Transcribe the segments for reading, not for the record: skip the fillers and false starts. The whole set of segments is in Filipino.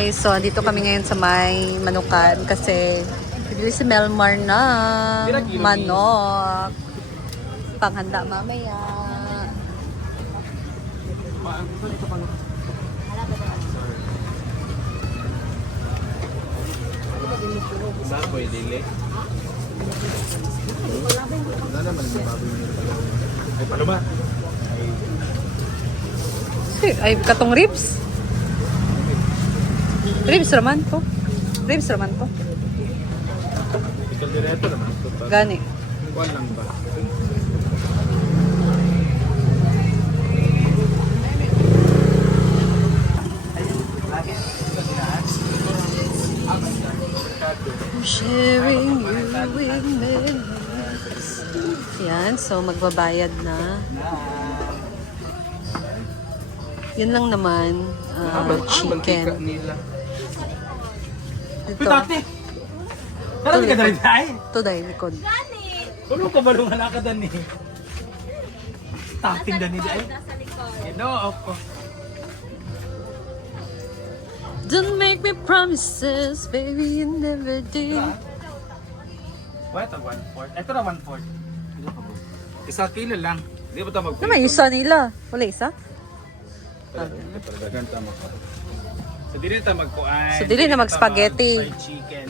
guys, so andito kami ngayon sa may Manukan kasi bibili si Melmar ng manok. Panghanda mamaya. Baboy, dili. Wala naman yung baboy. Ay, paano ba? Ay, katong ribs. Ribs raman to. Ribs raman to. Ikaw direto naman. Gani. Kuwan lang ba? Sharing you with me. Yan, so magbabayad na. Yun lang naman, chicken. Dito. Karami ka dali tayo. Ito dahil likod. Kung ka balungan na ka dani. Tating dani dahil. Ginoo ko. Don't make me promises, baby, you never did. What? 1/4? Ito na 1/4. Isa kilo lang. Hindi ba ito mag- Naman, isa nila. Wala isa? Talagang tama ka. So, di rin tayo magkuhan. So, di rin na mag-spaghetti. Fried chicken.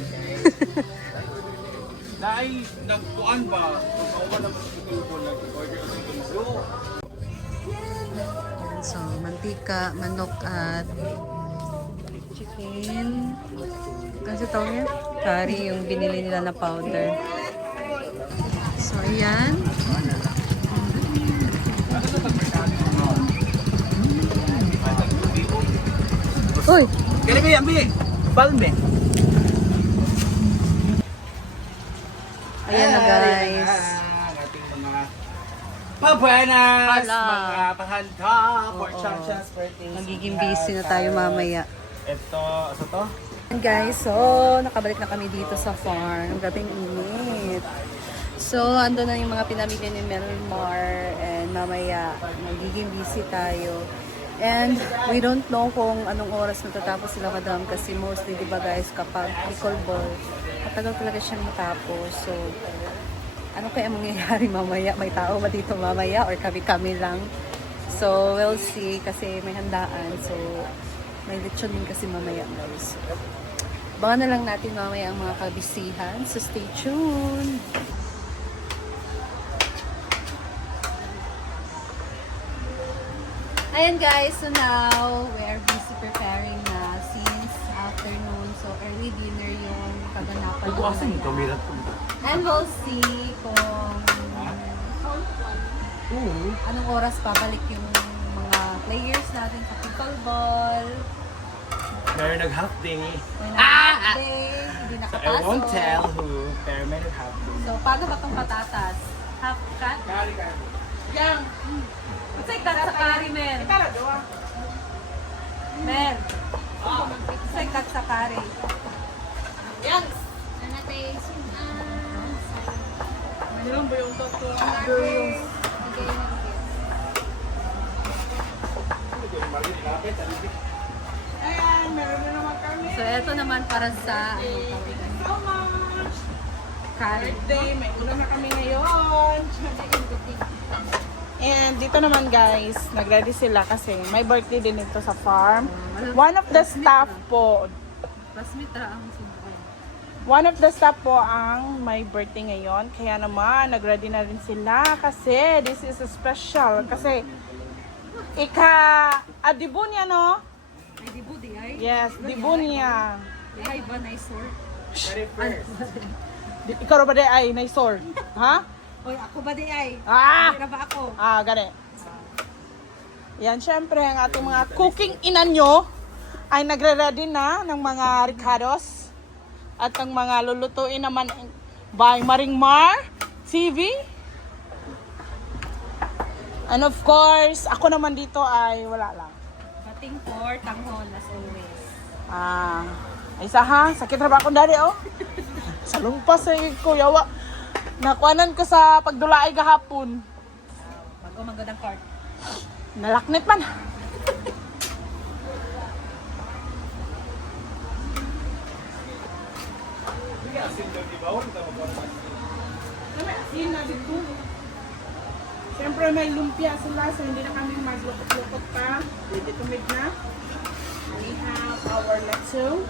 Dahil, nagkuhan ba? Nagkawa naman sa tubo, nag-order sa tubo. So, mantika, manok at chicken. Kasi tawag niya? Curry yung binili nila na powder. So, ayan. Uy! Kaya ba yan, Bi? Palme. Ayan na guys. Ating mga pabanas, Hala. mga pahanda, for chachas, birthdays. Magiging busy na tayo mamaya. Ito, ano to? And guys, so nakabalik na kami dito sa farm. Grabing init. So, ando na yung mga pinamili ni Melmar and mamaya magiging busy tayo. And we don't know kung anong oras matatapos sila madam kasi mostly, di ba guys, kapag pickleball, matagal talaga siyang matapos. So, ano kaya mangyayari mamaya? May tao ba dito mamaya or kami-kami lang? So, we'll see kasi may handaan. So, may lechon din kasi mamaya guys. Abangan na lang natin mamaya ang mga kabisihan. So, stay tuned! Ayan guys, so now we are busy preparing na since afternoon. So early dinner yung kaganapan namin. And we'll see kung anong oras pabalik yung mga players natin sa pickleball. Pero nag-half day. May nag-day, hindi I nakapasok. won't tell who, pero may nag-half day. So paano ba itong patatas? Half cut? Kali. Yang! Kasi cut sa curry, Mel. Mel. Kasi cut sa curry. Yang! Meron ba yung toto? Ayan, meron na naman kami. So, eto naman para sa So much. curry. Birthday, may ulam na kami ngayon. And dito naman guys, nag-ready sila kasi may birthday din ito sa farm. One of the staff po, Pasmitra ang subukan. one of the staff po ang may birthday ngayon. Kaya naman, nag-ready na rin sila kasi this is a special. Kasi, Dibunia, no? Ay, di budi ay. Yes, Dibunia. Ay, ba na sort? Ikaw ba di ay naisor? Ha? Oy, ako ba di ay? Ah! Hindi na ba ako? Gani. Yan, syempre, ang ating mga cooking ina nyo ay nagre-ready na ng mga ricados at ang mga lulutuin naman by Maringmar TV. And of course, ako naman dito ay wala lang. Bating for tanghon as always. Isa ha, sakit na ba akong dari, oh? Sa lumpas ay kuyawa. Nakuanan ko sa pagdulaay gahapon. Bago magandang cart. Nalaknit man. May asin na dito. Siyempre may lumpia sila, so hindi na kami maglukot-lukot pa. Ready to make na. We have our lettuce.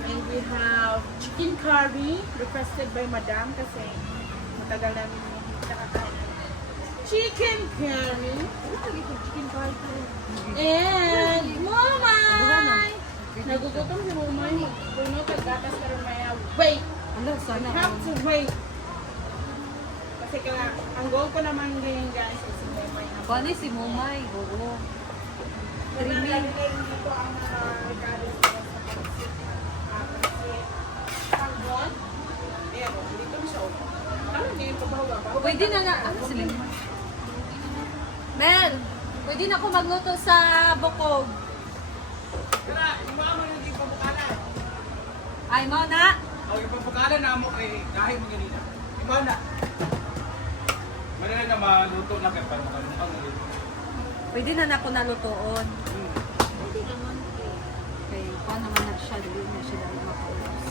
And we have chicken curry, requested by Madam kasi matagal namin hindi nakakain ng chicken curry. Chicken curry. And Momay! Nagugutom si Momay. Puno pagkatas pero may wait. Ano, sana I have to wait. Kasi ang goal ko naman ngayon guys is si Momay. Paano si Mumay? Oo. Creamy. Dito ang recados ko sa pansit. Kasi ang goal, pero dito siya. Ano niya yung pabawa? Pwede na na, ano sila? Mel, pwede na ako magluto sa bukog. Tara, iba mo yung pabukalan. Ay, mo na. O, yung pabukalan na mo kay dahil mo ganina. Iba na. Manila na maluto na kay para makalutang na dito. Pwede na ako nalutoon. Pwede naman. Okay, paano naman na siya? Hindi na siya lang makaulas.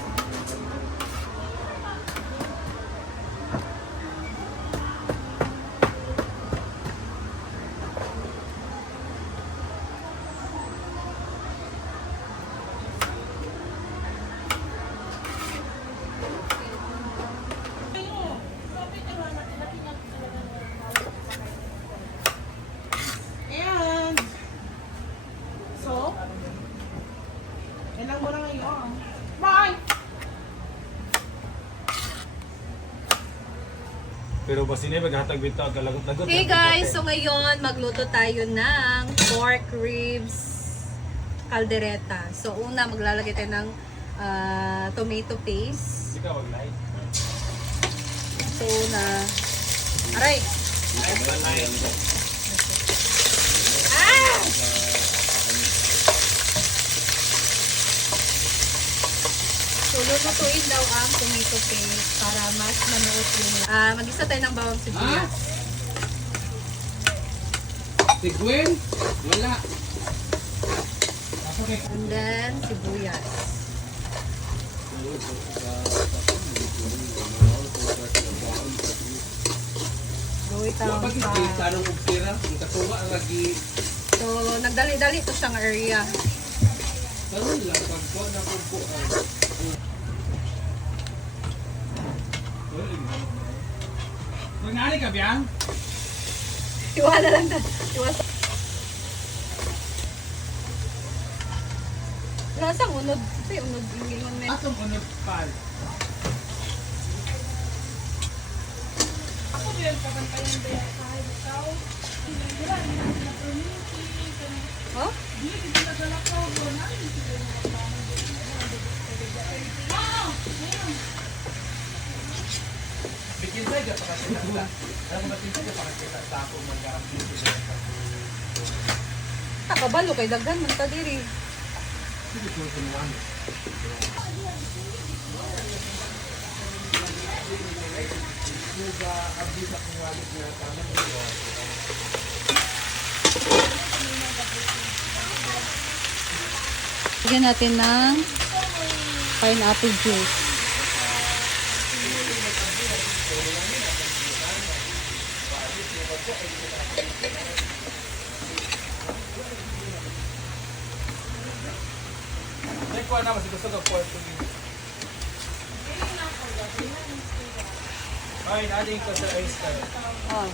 And so, ilang mo na ngayon. Bye! Pero ba sinay maghatag bitaw kalagot-lagot. Okay guys, so ngayon magluto tayo ng pork ribs caldereta. So una maglalagay tayo ng tomato paste. Ikaw wag-light. So una, aray! Ah! So lulutuin daw ang tomato paste para mas manuot yung mag-isa tayo ng bawang sibuyas. Si Gwen? Wala. And then sibuyas. Gawin tawag pa. Tanong og tira, ang katuwa lagi. So nagdali-dali to siyang area. Karon lang pagko na pagko. Nangani ka biyang? Iwala lang na. Iwala. Lasang unod. Ito yung unod. Ingingon men. Atong unod pal. Ako din, papantayan ba yan kahit ikaw? Wala, hindi natin na-permiti. Oh? Hindi, hindi na dala ko. Wala, hindi na dala Bikin saja pa kasi kita. Alam mo ba tinta pa kasi sa ako mag-garanti sila. Nakabalo kay daghan man ta diri. Sige ko tunuan. Lagyan natin ng pineapple juice. May kuha na mas gusto ko for to me. Ay, adding ko sa ice cream. Oh.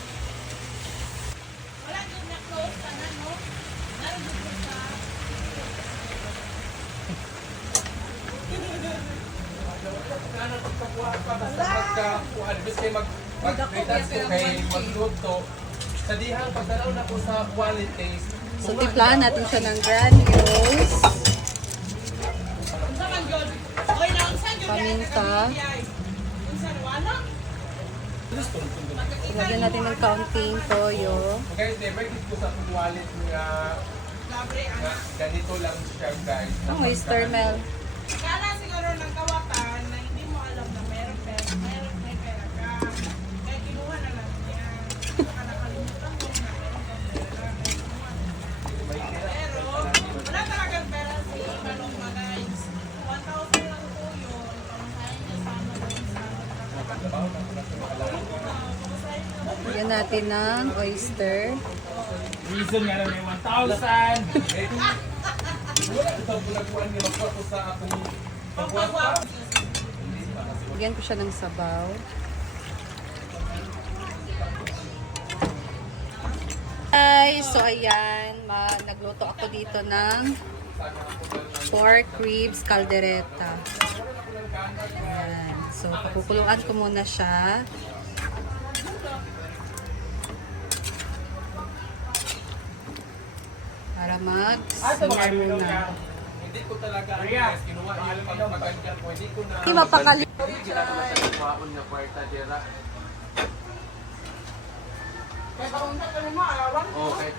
Mag-redas ko kay magluto. Sa dihang pagdalaw na po sa wallet taste. So timplahan natin siya ng granules, paminta. Lagyan natin ng kaunting toyo. Okay, never ko sa wallet nga ganito lang siya guys. Ang oyster mel. Kala siguro ng kawatan na hindi mo alam na meron pera, may pera ka. Kaya kinuha na lang niya. Baka nakalimutan mo na meron kang pera. Pero wala talagang pera si Paloma guys. 1,000 lang po yun. Pamasahin niya sana natin ng oyster. Reason nga lang may 1,000. Ito bulagpuan ni Loko ko sa akong pagwapa. Bigyan ko siya ng sabaw. Guys, so ayan, nagluto ako dito ng pork ribs caldereta. Ayan. So, papupuluan ko muna siya. Para mag-simmer muna. Hindi ko talaga guys, kinuha yung pagpagandyan ko. Hindi ko na... Hindi mapakali. Baon nga kwarta dira. Kaya kaunta ka mo, alawan. Okay.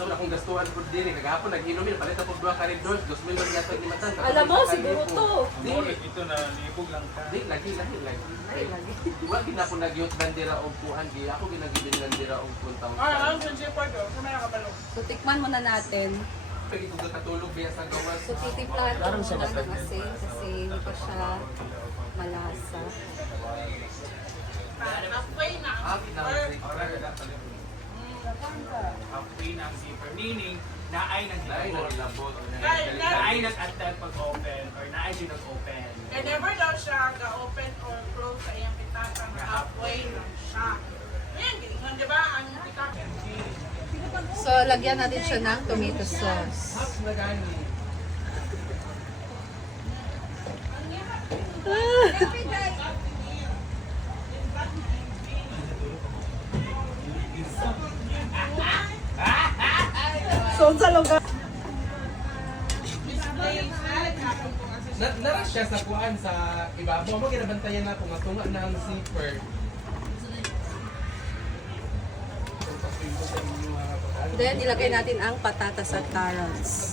So na kung gastuhan ko din kagahapon nag-inom palit ako duha ka rin doon, 2,000 lang yata ni Matan. Alam mo, siguro to. Di ito na libog lang ka. Di lagi. Di ba ginako nagyot bandera og kuan di ako ginagibin bandera og puntaw. Ay, ang sensipor ko. Kumaya ka palo. So, tikman muna natin. Pwede ko katulog biya sa gawas. So, titimplahan ko muna ng asin kasi hindi pa siya malasa. Halfway na. Halfway na ang zipper. Meaning, naay ng Naay labot. Naay Naay nag-attend pag-open or naay din nag-open. Kaya never daw siya ga-open or close sa iyang pitaka na halfway lang siya. Ayan, gilingan, di ba? Ang pitaka. So, lagyan natin siya ng tomato sauce. So, sa lugar. Naras siya sa kuan sa ibabaw. Mo ginabantayan na kung atunga na ang zipper. Then, ilagay natin ang patatas at carrots.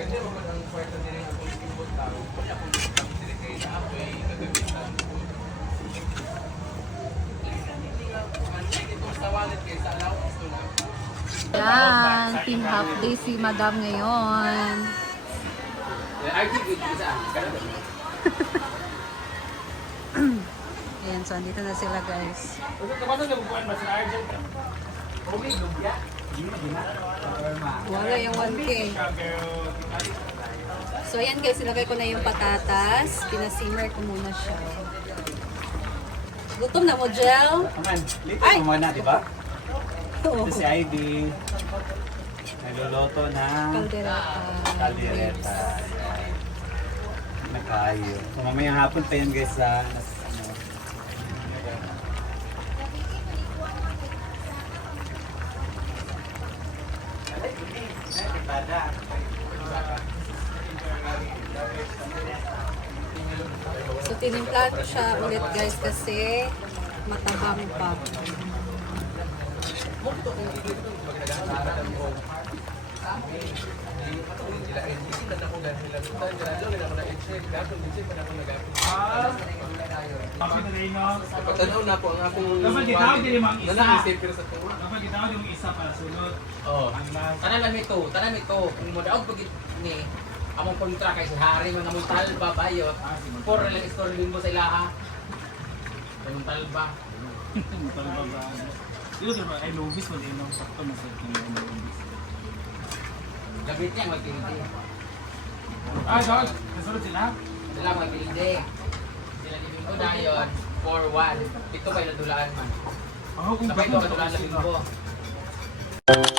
Kasi naman ang kwarta din ang akong ibot tao. Kaya kung hindi kayo sa ako ay gagamitan ko. Itong sa wallet kayo sa allowance ko na. Yan, team half day si Madam ngayon. I think it is Ayan, so andito na sila guys. Kapano na bukuan ba sa Argent? Okay, lubya. Wala yung 1K. So ayan guys, ilagay ko na yung patatas. Pinasimmer ko muna siya. Gutom na mo, Jel? Aman, lito Ay! mo muna, di ba? Oo. Ito si Ivy. Nagluluto ng Caldereta. kaldereta. Nakayo. So mamayang hapon pa yan guys sa ano. So tinimplahan ko siya ulit guys kasi matabang pa. Patanaw na po ang akong... Dapat gitawag din yung mga isa. Nanang-isipir sa tuwa. Dapat gitawag yung isa para sunod. Oh, Ang last. tanan lang ito, kung mo daog pagit ni among kontra kay si Hari man among talba bayot. For lang story mo sa ilaha. Among talba. Talaga ba? Dito diba, ay lobis mo din ang sakto na sa tingin mo. Gabit niya magkilindi. Ah, dog! Kasunod sila? Sila magkilindi. Sila ni Bimbo dayon 4-1. Ito kay nadulaan man. Ako kung Sabay ito bakit nadulaan na sila. Bimbo.